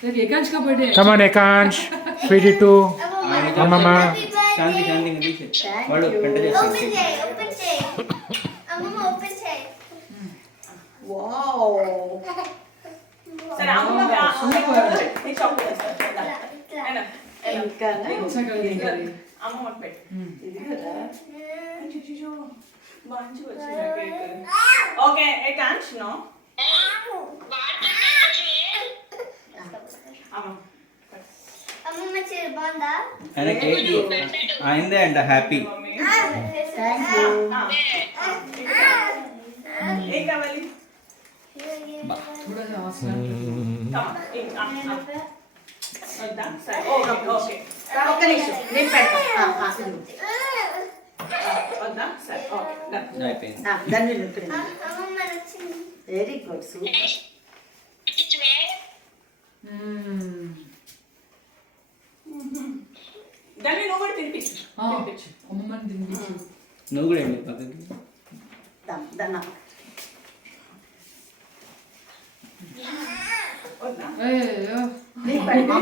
Come on, Ekansh. Feed it to Amama. శాంతి శాంతి ఇంకా తీసే వాడు పెంట చేస్తాడు సరే అమ్మ అమ్మ పెట్టు మంచిగా వచ్చింది కేక్ ఓకే ఏకాంష్ నో అమ్మమ్మ చీర బాగుందా ఆయన కేక్ అయిందే అంట హ్యాపీ ఏం కావాలి వద్దా సరే ఓకే ఓకే ఒక్క నిమిషం నేను పెడతా వద్దా సరే ఓకే అయిపోయింది దాన్ని ఇక్కడ అమ్మమ్మ నచ్చింది వెరీ గుడ్ సూపర్ దాన్ని నువ్వు కూడా తినిపించు నువ్వు కూడా ఏంటి పక్కకి దన్న వద్దా నీకు పెడతా